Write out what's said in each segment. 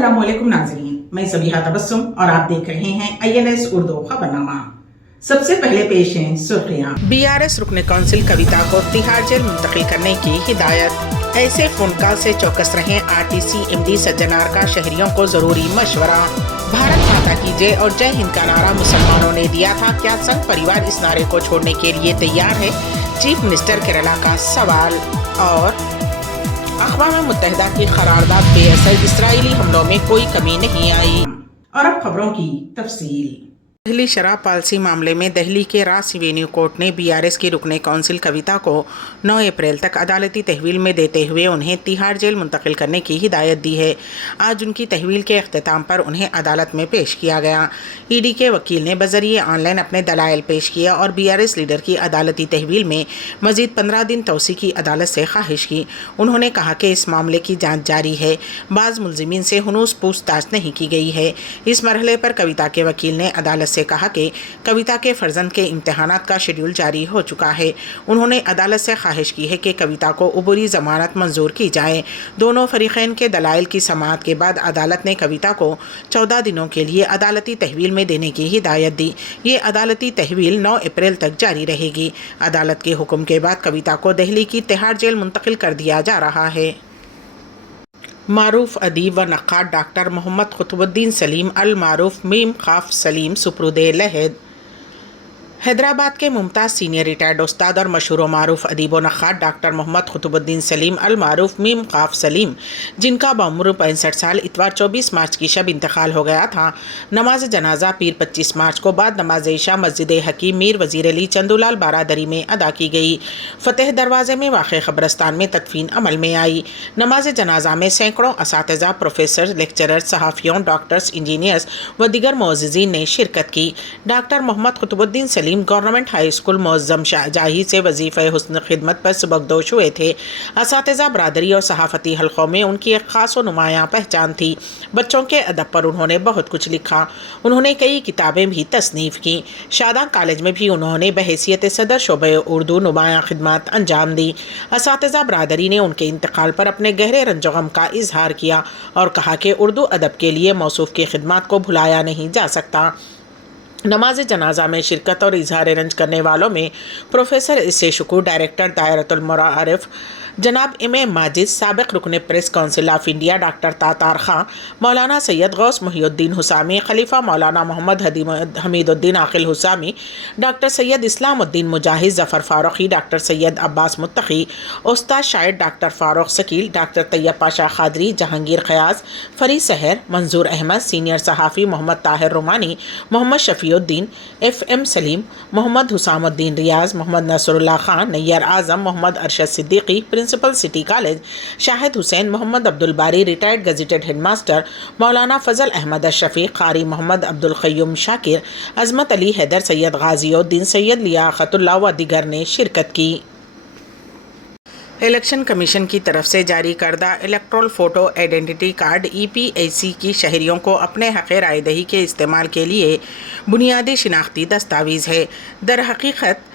अस्सलामुअलैकुम नाज़रीन, मैं ज़बीहा तबस्सुम और आप देख रहे हैं INS उर्दू खबरनामा। सबसे पहले पेश हैं सुर्खियां। BRS रुकन कौंसिल कविता को तिहाड़ जेल मुंतकिल करने की हिदायत। ऐसे फोन कॉल से चौकस रहें RTC MD सज्जनार का शहरियों को जरूरी मशवरा। भारत माता की जय और जय हिंद का नारा मुसलमानों ने दिया था, क्या संघ परिवार इस नारे को छोड़ने के लिए तैयार है? चीफ मिनिस्टर केरला का सवाल। और अक़वाम मुत्तहिदा की करारदाद बेअसर, इस्राईली हमलों में कोई कमी नहीं आई। और अब खबरों की तफसील। दिल्ली शराब पॉलिसी मामले में दिल्ली के रास एवेन्यू कोर्ट ने BRS की रुकने कौंसिल कविता को 9 अप्रैल तक अदालती तहवील में देते हुए उन्हें तिहाड़ जेल मुंतकिल करने की हिदायत दी है। आज उनकी तहवील के अख्तिताम पर उन्हें अदालत में पेश किया गया। ED के वकील ने बजरिए ऑनलाइन अपने दलाइल पेश किया और BRS लीडर की अदालती तहवील में मजीद 15 दिन तोसी की अदालत से ख्वाहिश की। उन्होंने कहा कि इस मामले की जाँच जारी है, बाज़ मुलजिमीन से हुनूस पूछताछ नहीं की गई है। इस मरहले पर कविता के वकील ने अदालत से कहा कि कविता के फर्जंद के इम्तिहानात का शेड्यूल जारी हो चुका है। उन्होंने अदालत से ख्वाहिश की है कि कविता को उबूरी ज़मानत मंजूर की जाए। दोनों फरीक़ैन के दलाइल की समाअत के बाद अदालत ने कविता को 14 दिनों के लिए अदालती तहवील में देने की हिदायत दी। ये अदालती तहवील 9 अप्रैल तक जारी रहेगी। अदालत के हुक्म के बाद कविता को दिल्ली की तिहाड़ जेल मुंतकिल कर दिया जा रहा है। मारूफ अदीब व नक्काद डॉक्टर मोहम्मद कुतुबुद्दीन सलीम अल मारूफ मीम खाफ सलीम सुप्रुदे लहद हैदराबाद के मुमताज़ सीनियर रिटायर्ड उस्ताद और मशहूर मारूफ अदीब व नक्काद डॉक्टर मोहम्मद कुतुबुद्दीन सलीम अल मारूफ मीम खाफ सलीम, जिनका बउम्र 65 साल इतवार 24 मार्च की शब इंतकाल हो गया था, नमाज जनाजा पीर 25 मार्च को बाद नमाज इशा मस्जिद हकीम मीर वज़ीर अली चंदूलाल बारादरी में अदा की गई। फ़तेह दरवाज़े में वाक़ क़ब्रस्तान में तदफीन अमल में आई। नमाज जनाजा में सैकड़ों असातिज़ा, प्रोफेसर, लेक्चरर, सहाफ़ियों, डॉक्टर्स, इंजीनियर्स व दीगर मोअज़्ज़िज़ीन ने शिरकत की। Doctor Mohammad Qutubuddin Saleem government high school Muazzam Shahjahi से वजीफ़े हुस्न खिदमत पर सुबकदोश हुए थे। असातिज़ा बरादरी और सहाफ़ती हल्क़ों में उनकी एक ख़ास और नुमायाँ पहचान थी। बच्चों के अदब पर उन्होंने बहुत कुछ लिखा। उन्होंने कई किताबें भी तसनीफ़ की। शादा कॉलेज में भी उन्होंने बहैसियत सदर शोबे उर्दू नुमायाँ खिदमत अंजाम दी। असातिज़ा बरादरी ने उनके इंतकाल पर अपने गहरे रंजो गम का इजहार किया और कहा कि उर्दू अदब के लिए मौसूफ़ की खिदमत को भुलाया नहीं जा सकता। नमाज जनाजा में शिरकत और इजहार रंज करने वालों में प्रोफेसर इससे शुक्र, डायरेक्टर दायरतुल मारिफ जनाब M.A. माजिद, साबिक़ रुकन press council of India doctor Tatar Khan, Maulana Syed Ghaus Mohiuddin Husami, खलीफा मौलाना मोहम्मद हमीदुद्दीन आकिल हुसामी, डॉक्टर सैयद इस्लामुद्दीन मुजाहिद, ज़फ़र फ़ारूक़ी, डॉक्टर सैयद अब्बास मुत्तक़ी, उस्ताद शायर doctor Farooq Shakeel, doctor Tayyab Pasha Qadri, Jahangir Khayaz, Farid Sahar, Manzoor Ahmed, senior सहाफ़ी Mohammad Tahir Rumani, Mohammad Shafiuddin, FM Saleem, Mohammad Husamuddin Riyaz, Mohammad Nasrullah Khan, Nayyar Azam, Mohammad Arshad Siddiqui, principal city college, Shahid Hussain, Mohammad Abdul बारी, रिटायर्ड गजेटेड हेडमास्टर, मौलाना फ़ज़ल अहमद शफ़ीक़, क़ारी मोहम्मद अब्दुल क़य्यूम शाकिर, अज़मत अली हैदर, सैयद गाज़िउद्दीन, सैयद लियाक़तुल्लाह व दीगर ने शिरकत की। इलेक्शन कमीशन की तरफ से जारी करदा electoral photo identity card EPIC की शहरियों को अपने हक़ रायदही के इस्तेमाल के लिए बुनियादी शिनाख्ती दस्तावेज़ है। दर हकीकत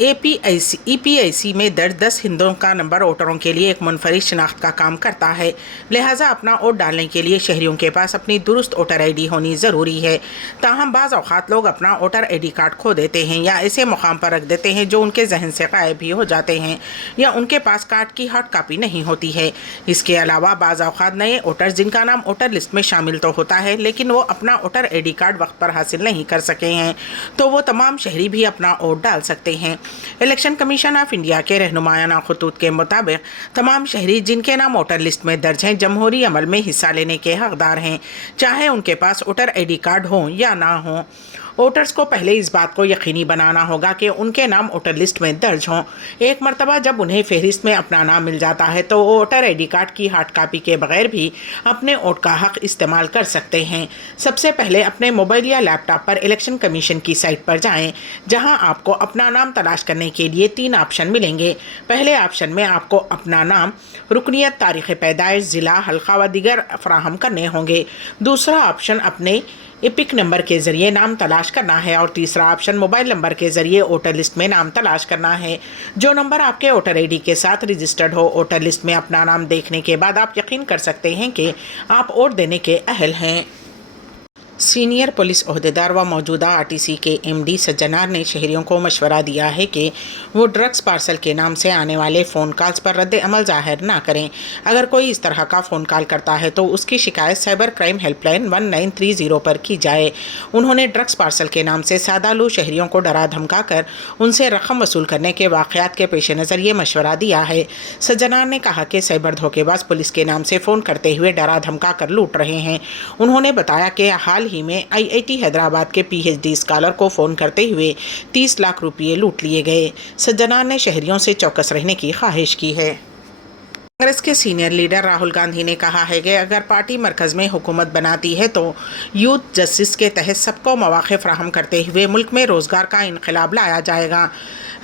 EPIC में दर्ज 10 हिंदुओं का नंबर वोटरों के लिए एक मुनफरिद शिनाख्त का काम करता है। लिहाजा अपना वोट डालने के लिए शहरियों के पास अपनी दुरुस्त वोटर ID होनी ज़रूरी है। ताहम बाज़ औक़ात लोग अपना वोटर ID कार्ड खो देते हैं या ऐसे मुकाम पर रख देते हैं जो उनके जहन से गायब भी हो जाते हैं या उनके पास कार्ड की हार्ड कापी नहीं होती है। इसके अलावा बाज़ औक़ात नए वोटर जिनका नाम वोटर लिस्ट में शामिल तो होता है लेकिन वो अपना वोटर ID कार्ड वक्त पर हासिल नहीं कर सके हैं, तो वो तमाम शहरी भी अपना वोट डाल सकते हैं। इलेक्शन कमीशन ऑफ इंडिया के रहनुमायाना खतूत के मुताबिक तमाम शहरी जिनके नाम वोटर लिस्ट में दर्ज हैं जमहूरी अमल में हिस्सा लेने के हकदार हैं, चाहे उनके पास वोटर ID कार्ड हो या ना हो। वोटर्स को पहले इस बात को यकीनी बनाना होगा कि उनके नाम वोटर लिस्ट में दर्ज हों। एक मरतबा जब उन्हें फहरिस्त में अपना नाम मिल जाता है तो वो वोटर ID कार्ड की हार्ड कापी के बगैर भी अपने वोट का हक़ इस्तेमाल कर सकते हैं। सबसे पहले अपने मोबाइल या लैपटॉप पर इलेक्शन कमीशन की साइट पर जाएं, जहां आपको अपना नाम तलाश करने के लिए 3 ऑप्शन मिलेंगे। पहले ऑप्शन में आपको अपना नाम, रुकनियत, तारीख़ पैदाइश, ज़िला, हल्का व दीगर फ़राहम करने होंगे। दूसरा ऑप्शन अपने एपिक नंबर के जरिए नाम तलाश करना है और तीसरा ऑप्शन मोबाइल नंबर के जरिए वोटर लिस्ट में नाम तलाश करना है। जो नंबर आपके वोटर आईडी के साथ रजिस्टर्ड हो, वोटर लिस्ट में अपना नाम देखने के बाद आप यकीन कर सकते हैं कि आप वोट देने के अहल हैं। सीनियर पुलिस ओहदेदार व मौजूदा आरटीसी के एमडी सज्जनार ने शहरियों को मशवरा दिया है कि वो ड्रग्स पार्सल के नाम से आने वाले फ़ोन कॉल्स पर रद्द अमल ज़ाहिर ना करें। अगर कोई इस तरह का फ़ोन कॉल करता है तो उसकी शिकायत साइबर क्राइम हेल्पलाइन 1930 पर की जाए। उन्होंने ड्रग्स पार्सल के नाम से सादालू शहरियों को डरा धमका कर उनसे रकम वसूल करने के वाक़यात के पेश नज़र ये मशवरा दिया है। सज्जनार ने कहा कि साइबर धोखेबाज पुलिस के नाम से फ़ोन करते हुए डरा धमका कर लूट रहे हैं। उन्होंने बताया कि हाल ही में आईआईटी हैदराबाद के पीएचडी स्कॉलर को फोन करते हुए 30 लाख रुपये लूट लिए गए। सज्जनार ने शहरियों से चौकस रहने की ख्वाहिश की है। कांग्रेस के सीनियर लीडर राहुल गांधी ने कहा है कि अगर पार्टी मरकज़ में हुकूमत बनाती है तो यूथ जस्टिस के तहत सबको मौक़े फराहम करते हुए मुल्क में रोज़गार का इनकलाब लाया जाएगा।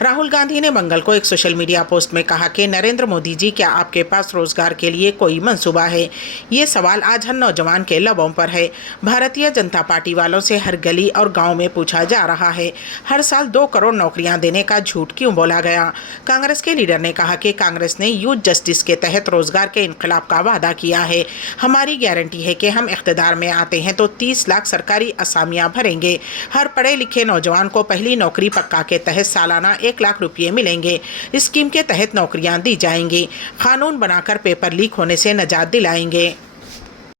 राहुल गांधी ने मंगल को एक सोशल मीडिया पोस्ट में कहा कि नरेंद्र मोदी जी, क्या आपके पास रोज़गार के लिए कोई मंसूबा है? ये सवाल आज हर नौजवान के लबों पर है। भारतीय जनता पार्टी वालों से हर गली और गांव में पूछा जा रहा है, हर साल 2 करोड़ नौकरियां देने का झूठ क्यों बोला गया? कांग्रेस के लीडर ने कहा कि कांग्रेस ने यूथ जस्टिस के तहत रोज़गार के इनकलाब का वादा किया है। हमारी गारंटी है कि हम इख्तिदार में आते हैं तो 30 लाख सरकारी असामियाँ भरेंगे। हर पढ़े लिखे नौजवान को पहली नौकरी पक्का के तहत सालाना 1 लाख रुपये मिलेंगे। इस स्कीम के तहत नौकरियां दी जाएंगी। कानून बनाकर पेपर लीक होने से निजात दिलाएंगे।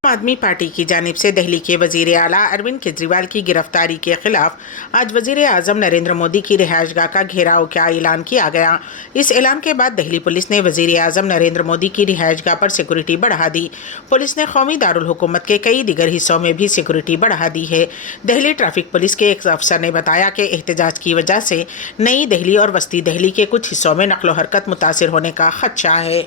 आम आदमी पार्टी की जानिब से दिल्ली के वज़ीर आला अरविंद केजरीवाल की गिरफ्तारी के खिलाफ आज वज़ीर आज़म नरेंद्र मोदी की रिहाइशगाह का घेराव का ऐलान किया गया। इस ऐलान के बाद दिल्ली पुलिस ने वज़ीर आज़म नरेंद्र मोदी की रिहाइशगाह पर सिक्योरिटी बढ़ा दी। पुलिस ने कौमी दारुल हुकूमत के कई दिगर हिस्सों में भी सिक्योरिटी बढ़ा दी है। दिल्ली ट्रैफिक पुलिस के एक अफसर ने बताया कि एहतजाज की वजह से नई दिल्ली और वस्ती दिल्ली के कुछ हिस्सों में नक्लो हरकत मुतासिर होने का खदशा है।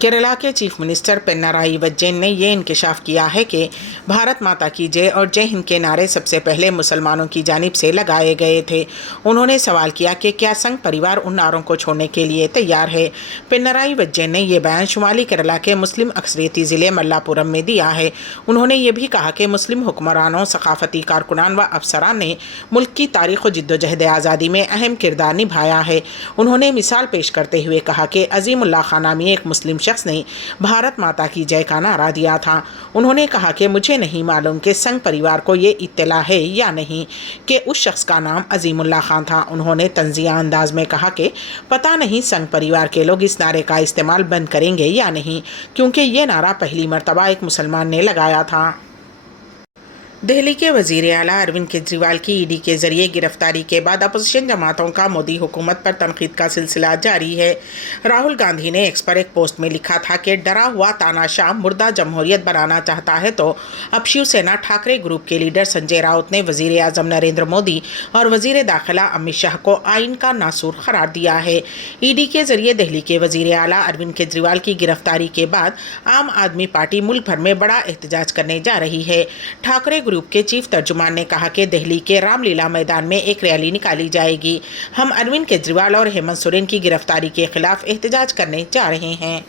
केरला के चीफ मिनिस्टर पिनराई विजयन ने यह इंकशाफ किया है कि भारत माता की जय और जय हिंद के नारे सबसे पहले मुसलमानों की जानिब से लगाए गए थे। उन्होंने सवाल किया कि क्या संघ परिवार उन नारों को छोड़ने के लिए तैयार है। पिनराई विजयन ने यह बयान शुमाली केरला के मुस्लिम अक्सरियती ज़िले मल्लापुरम में दिया है। उन्होंने ये भी कहा कि मुस्लिम हुक्मरानों, सकाफती कारकुनान व अफसरान ने मुल्क की तारीख़ व जिद्दोजहद आज़ादी में अहम किरदार निभाया है। उन्होंने मिसाल पेश करते हुए कहा कि अज़ीमुल्लाह खान नामी एक मुस्लिम ने भारत माता की जय का नारा दिया था। उन्होंने कहा कि मुझे नहीं मालूम कि संघ परिवार को ये इत्तला है या नहीं कि उस शख्स का नाम अज़ीमुल्लाह खान था। उन्होंने तंज़िया अंदाज में कहा कि पता नहीं संघ परिवार के लोग इस नारे का इस्तेमाल बंद करेंगे या नहीं, क्योंकि ये नारा पहली मर्तबा एक मुसलमान ने लगाया था। दिल्ली के वज़ीर आला अरविंद केजरीवाल की ईडी के जरिए गिरफ्तारी के बाद अपोजिशन जमातों का मोदी हुकूमत पर तनकीद का सिलसिला जारी है। राहुल गांधी ने एक्स पर एक पोस्ट में लिखा था कि डरा हुआ तानाशाह मुर्दा जमहूरियत बनाना चाहता है, तो अब शिवसेना ठाकरे ग्रुप के लीडर संजय राउत ने वज़ीर आज़म नरेंद्र मोदी और वज़ीर दाखिला अमित शाह को आइन का नासूर करार दिया है। ईडी के जरिए दिल्ली के वज़ीर आला अरविंद केजरीवाल की गिरफ्तारी के बाद आम आदमी पार्टी मुल्क भर में बड़ा एहतजाज करने जा रही है। ठाकरे ग्रुप के चीफ तर्जुमान ने कहा कि दिल्ली के रामलीला मैदान में एक रैली निकाली जाएगी। हम अरविंद केजरीवाल और हेमंत सोरेन की गिरफ्तारी के खिलाफ एहतजाज करने जा रहे हैं।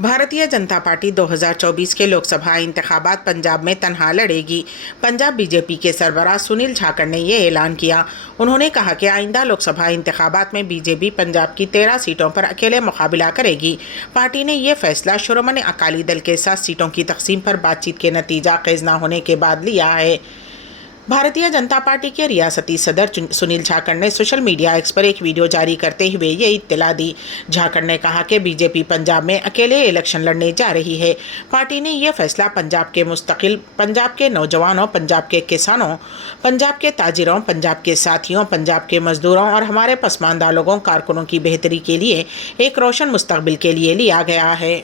भारतीय जनता पार्टी 2024 के लोकसभा इंतखाबात पंजाब में तनहा लड़ेगी। पंजाब बीजेपी के सरबराह सुनील झाकड़ ने यह ऐलान किया। उन्होंने कहा कि आइंदा लोकसभा इंतखाबात में बीजेपी पंजाब की 13 सीटों पर अकेले मुकाबला करेगी। पार्टी ने यह फैसला शिरोमणि अकाली दल के साथ सीटों की तकसीम पर बातचीत के नतीजा खेज न होने के बाद लिया है। भारतीय जनता पार्टी के रियासती सदर सुनील झाकड़ ने सोशल मीडिया एक्स पर एक वीडियो जारी करते हुए ये इत्तला दी। झाकड़ ने कहा कि बीजेपी पंजाब में अकेले इलेक्शन लड़ने जा रही है। पार्टी ने यह फैसला पंजाब के मुस्तकिल, पंजाब के नौजवानों, पंजाब के किसानों, पंजाब के ताजिरों, पंजाब के साथियों, पंजाब के मजदूरों और हमारे पसमानदा लोगों कारकुनों की बेहतरी के लिए एक रोशन मुस्तकबिल के लिए लिया गया है।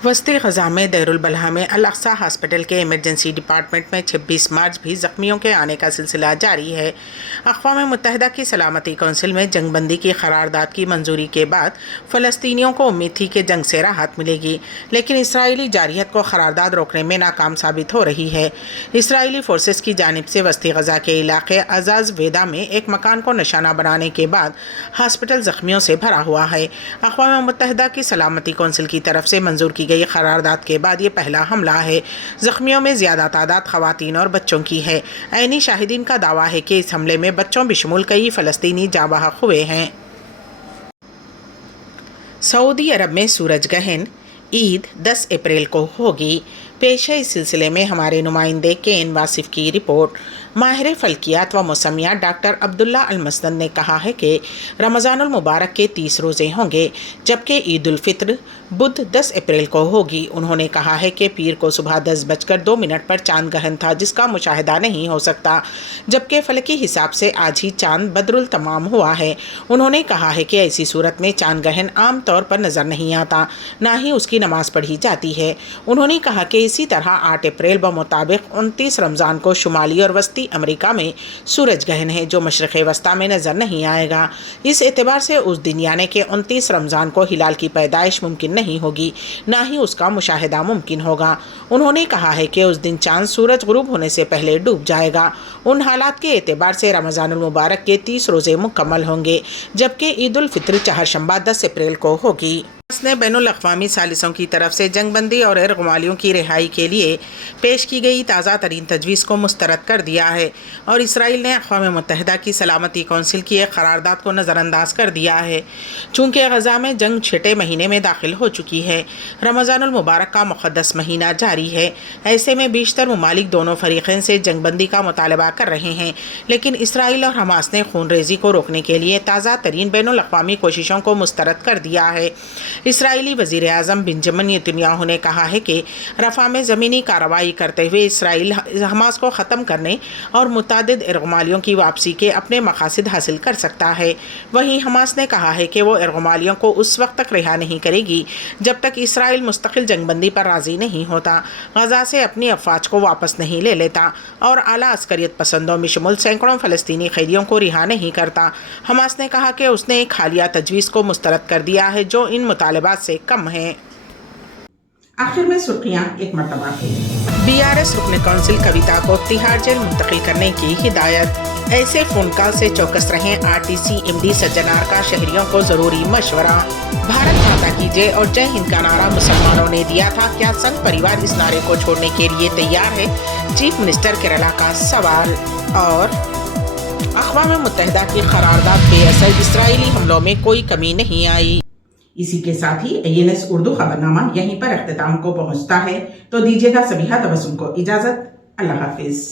वस्ती ग़ज़ा में दैरुल बलहा में अल अक़सा हॉस्पिटल के इमरजेंसी डिपार्टमेंट में 26 मार्च भी ज़ख्मियों के आने का सिलसिला जारी है। अक़वाम मुत्तहिदा की सलामती कौंसिल में जंगबंदी की क़रारदाद की मंजूरी के बाद फ़लस्तीनियों को उम्मीद थी कि जंग से राहत मिलेगी, लेकिन इसराइली जारियत को क़रारदाद रोकने में नाकाम साबित हो रही है। इसराइली फोर्सेस की जानिब से वस्ती ग़ज़ा के इलाके अज़ाज़ वेदा में एक मकान को निशाना बनाने के बाद हॉस्पिटल ज़ख्मियों से भरा हुआ है। अक़वाम मुत्तहिदा की सलामती कौंसिल की तरफ से मंजूर की کی گئی قرارداد کے بعد یہ پہلا حملہ ہے۔ زخمیوں میں زیادہ تعداد خواتین اور بچوں کی ہے۔ عینی شاہدین کا دعویٰ ہے کہ اس حملے میں بچوں بشمول کئی فلسطینی جاں بحق ہوئے ہیں۔ سعودی عرب میں سورج گرہن، عید 10 اپریل کو ہوگی۔ پیش ہے اس سلسلے میں ہمارے نمائندے کین واصف کی رپورٹ۔ ماہر فلکیات و موسمیات ڈاکٹر عبداللہ المسند نے کہا ہے کہ رمضان المبارک کے 30 روزے ہوں گے، جبکہ عید الفطر بدھ 10 اپریل کو ہوگی۔ انہوں نے کہا ہے کہ پیر کو صبح 10:02 پر چاند گرہن تھا، جس کا مشاہدہ نہیں ہو سکتا، جبکہ فلکی حساب سے آج ہی چاند بدر التمام ہوا ہے۔ انہوں نے کہا ہے کہ ایسی صورت میں چاند گرہن عام طور پر نظر نہیں آتا، نہ ہی اس کی نماز پڑھی جاتی ہے۔ انہوں نے کہا کہ اسی طرح 8 اپریل بمطابق 29 رمضان کو شمالی اور وسطی امریکہ میں سورج گرہن ہے، جو مشرق وسطیٰ میں نظر نہیں آئے گا۔ اس اعتبار سے اس دن یعنی کہ 29 رمضان کو ہلال کی پیدائش ممکن نہیں ہوگی، نہ ہی اس کا مشاہدہ ممکن ہوگا۔ انہوں نے کہا ہے کہ اس دن چاند سورج غروب ہونے سے پہلے ڈوب جائے گا۔ ان حالات کے اعتبار سے رمضان المبارک کے 30 روزے مکمل ہوں گے، جبکہ عید الفطر چہارشنبہ 10 اپریل کو ہوگی۔ اس نے بین الاقوامی ثالثوں کی طرف سے جنگ بندی اور ارغمالیوں کی رہائی کے لیے پیش کی گئی تازہ ترین تجویز کو مسترد کر دیا ہے، اور اسرائیل نے اقوام متحدہ کی سلامتی کونسل کی ایک قرارداد کو نظر انداز کر دیا ہے۔ چونکہ غزہ میں جنگ 6 مہینے میں داخل ہو چکی ہے، رمضان المبارک کا مقدس مہینہ جاری ہے، ایسے میں بیشتر ممالک دونوں فریقین سے جنگ بندی کا مطالبہ کر رہے ہیں، لیکن اسرائیل اور حماس نے خون ریزی کو روکنے کے لیے تازہ ترین بین الاقوامی کوششوں کو مسترد کر دیا ہے۔ اسرائیلی وزیر اعظم بنجمن نیتنیاہو نے کہا ہے کہ رفح میں زمینی کارروائی کرتے ہوئے اسرائیل حماس کو ختم کرنے اور متعدد ارغمالیوں کی واپسی کے اپنے مقاصد حاصل کر سکتا ہے۔ وہیں حماس نے کہا ہے کہ وہ ارغمالیوں کو اس وقت تک رہا نہیں کرے گی جب تک اسرائیل مستقل جنگ بندی پر راضی نہیں ہوتا، غزہ سے اپنی افواج کو واپس نہیں لے لیتا اور اعلیٰ عسکریت پسندوں بشمول سینکڑوں فلسطینی قیدیوں کو رہا نہیں کرتا۔ حماس نے کہا کہ اس نے ایک حالیہ تجویز کو مسترد کر دیا ہے جو ان مطالبات سے کم ہے۔ آخر میں سرخیاں ایک مرتبہ پھر۔ BRS رکن کونسل کویتا کو تہاڑ جیل منتقل کرنے کی ہدایت۔ ایسے فون کال سے چوکس رہیں RTC MD سجنار کا شہریوں کو ضروری مشورہ۔ بھارت ماتا کی جے اور جے ہند کا نعرہ مسلمانوں نے دیا تھا، کیا سنگھ پریوار اس نعرے کو چھوڑنے کے لیے تیار ہے؟ چیف منسٹر کیرالہ کا سوال۔ اور اقوام متحدہ کی قرارداد بے اثر، اسرائیلی حملوں میں کوئی کمی نہیں آئی۔ اسی کے ساتھ ہی INS اردو خبرنامہ یہیں پر اختتام کو پہنچتا ہے، تو دیجیے گا سبیحہ تبسم کو اجازت۔ اللہ حافظ۔